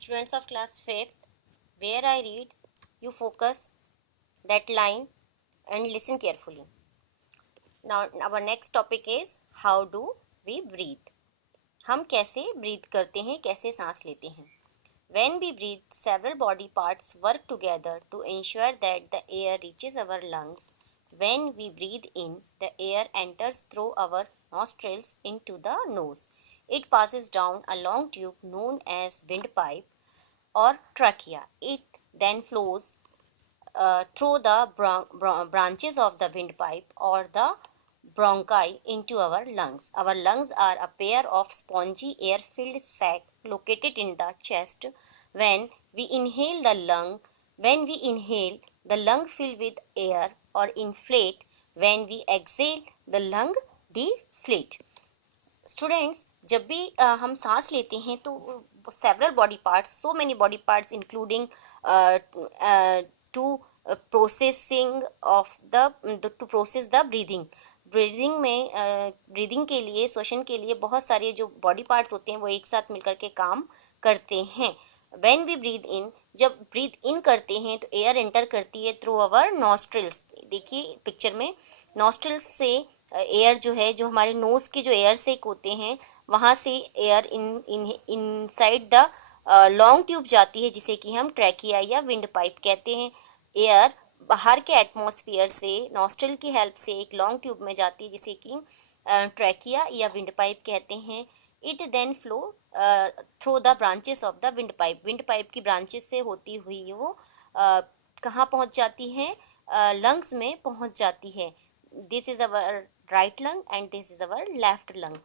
Students of class 5th, where I read, you focus that line and listen carefully. Now, our next topic is how do we breathe. हम कैसे breathe करते हैं, कैसे सांस लेते हैं. When we breathe, several body parts work together to ensure that the air reaches our lungs. When we breathe in, the air enters through our nostrils into the nose. It passes down a long tube known as windpipe or trachea. It then flows through the branches of the windpipe or the bronchi into our lungs. Our lungs are a pair of spongy air-filled sacs located in the chest. When we inhale, the lung fill with air or inflate. When we exhale, the lung deflate. Students, जब भी हम सांस लेते हैं तो several body parts, so many body parts including to processing of to process the breathing के लिए, श्वसन के लिए बहुत सारे जो बॉडी पार्ट्स होते हैं वो एक साथ मिलकर के काम करते हैं. व्हेन वी ब्रीद इन, जब ब्रीद इन करते हैं तो एयर एंटर करती है थ्रू अवर नॉस्ट्रिल्स. देखिए पिक्चर में, नॉस्ट्रिल्स से एयर जो है, जो हमारे नोज़ के जो एयर सेक होते हैं वहाँ से air inside the long tube जाती है जिसे कि हम ट्रैकिया या विंड पाइप कहते हैं. एयर बाहर के एटमॉस्फेयर से नॉस्ट्रिल की हेल्प से एक लॉन्ग ट्यूब में जाती है जिसे कि ट्रैकिया या विंड पाइप कहते हैं. It then flow through the branches of the wind pipe की ब्रांचेस से होती हुई वो कहाँ पहुँच जाती है, लंग्स में पहुँच जाती है. This is our right lung and this is our left lung.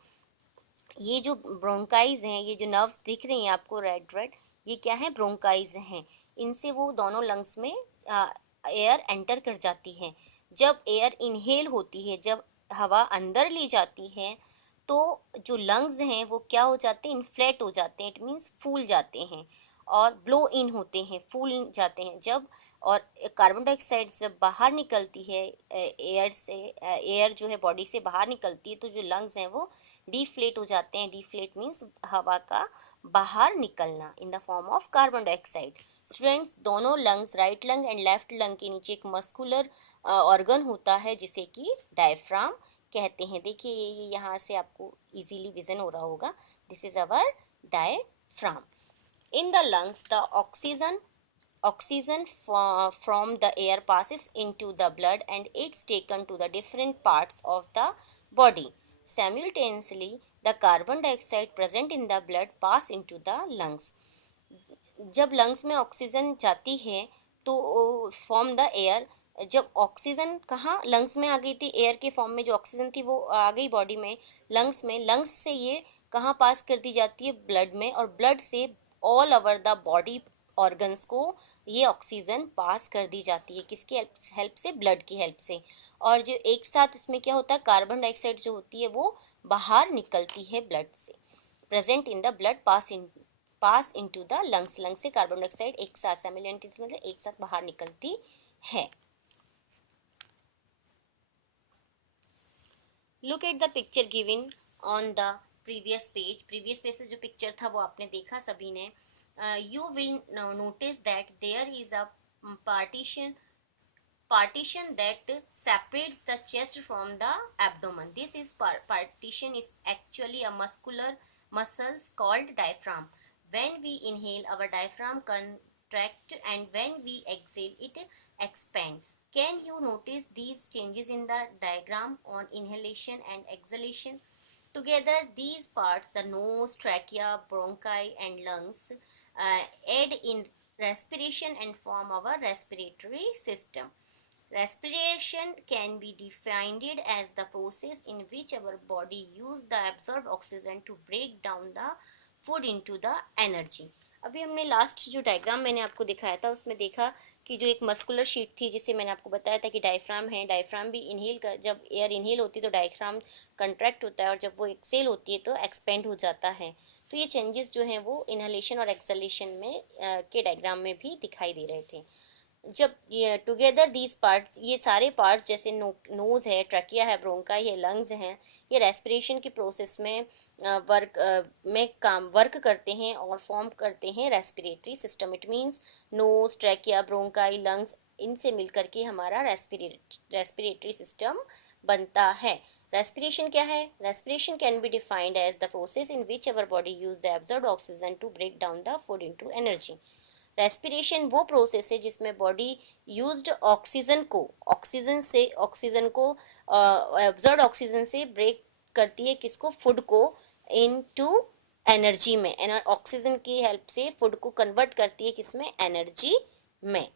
ये जो ब्रोंकाइज हैं, ये जो नर्व्स दिख रही हैं आपको रेड, ये क्या है, ब्रोंकाइज हैं. इनसे वो दोनों लंग्स में एयर एंटर कर जाती है. जब एयर इनहेल होती है, जब हवा अंदर ली जाती है तो जो लंग्स हैं वो क्या हो जाते हैं, इन्फ्लेट हो जाते हैं. इट मीन्स फूल जाते हैं और ब्लो इन होते हैं, फूल जाते हैं जब. और कार्बन डाइऑक्साइड जब बाहर निकलती है एयर से, एयर जो है बॉडी से बाहर निकलती है तो जो लंग्स हैं वो डिफ्लेट हो जाते हैं. डिफ्लेट मीन्स हवा का बाहर निकलना in the form of carbon dioxide. Students, दोनों lungs, right lung and left lung के नीचे एक मस्कुलर ऑर्गन होता है जिसे कि डायफ्राम कहते हैं. देखिए ये यहाँ से आपको इजीली विजन हो रहा होगा. This is our diaphragm. In the lungs, the oxygen from the air passes into the blood and it's taken to the different parts of the body. Simultaneously, the carbon dioxide present in the blood pass into the lungs. जब lungs में oxygen जाती है तो form the air. जब oxygen कहाँ lungs में आ गई थी, एयर के फॉर्म में जो ऑक्सीजन थी वो आ गई बॉडी में, लंग्स में. लंग्स से ये कहाँ पास कर दी जाती है, ब्लड में. और ब्लड से all over the body organs को ये ऑक्सीजन पास कर दी जाती है. किसकी हेल्प से, ब्लड की हेल्प से. और जो एक साथ इसमें क्या होता है, कार्बन डाइऑक्साइड जो होती है वो बाहर निकलती है ब्लड से. Present in the blood pass into the lungs. Lungs से कार्बन डाइऑक्साइड एक साथ साइमल्टेनियसली मतलब एक साथ बाहर निकलती है. Look at the picture given on the previous page से जो पिक्चर था वो आपने देखा सभी ने. You will notice that there is a partition that separates the chest from the abdomen. This is partition is actually a muscles called diaphragm. When we inhale, our diaphragm contract, and when we exhale, it expand. Can you notice these changes in the diagram on inhalation and exhalation? Together, these parts, the nose, trachea, bronchi, and lungs, aid in respiration and form our respiratory system. Respiration can be defined as the process in which our body uses the absorbed oxygen to break down the food into the energy. अभी हमने last जो diagram मैंने आपको दिखाया था उसमें देखा कि जो एक मस्कुलर शीट थी जिसे मैंने आपको बताया था कि डायफ्राम है. डायफ्राम भी इनहेल कर, जब एयर इनहेल होती है तो डायफ्राम कंट्रैक्ट होता है और जब वो एक्सेल होती है तो एक्सपेंड हो जाता है. तो ये चेंजेस जो हैं वो इनहेलेशन और एक्सलेशन में के डायग्राम में भी दिखाई दे रहे थे. जब टुगेदर दीज पार्ट्स, ये सारे पार्ट्स जैसे नोज़ है, ट्रकिया है, ब्रोंकाई है, लंग्स हैं, ये रेस्पिरेशन की प्रोसेस में वर्क करते हैं और फॉर्म करते हैं respiratory system. It means nose, trachea, bronchi, lungs, इनसे मिलकर के हमारा रेस्पिरेटरी सिस्टम बनता है। रेस्पिरेशन क्या है? Respiration can be defined as the process in which our body use the absorbed oxygen to break down the food into energy. Respiration वो process है जिसमें बॉडी यूज्ड ऑक्सीजन को एब्जॉर्ब ऑक्सीजन से break करती है, किसको? फूड को into energy में। ऑक्सीजन की हेल्प से फूड को कन्वर्ट करती है किसमें? एनर्जी में।